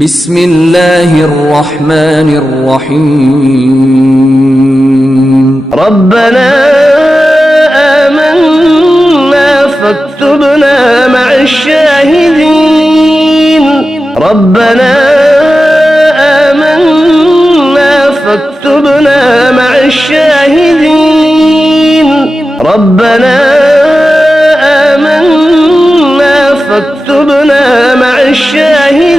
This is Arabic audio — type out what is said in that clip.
بسم الله الرحمن الرحيم ربنا آمنا فاكتبنا مع الشاهدين ربنا آمنا فاكتبنا مع الشاهدين ربنا آمنا فاكتبنا مع الشاهدين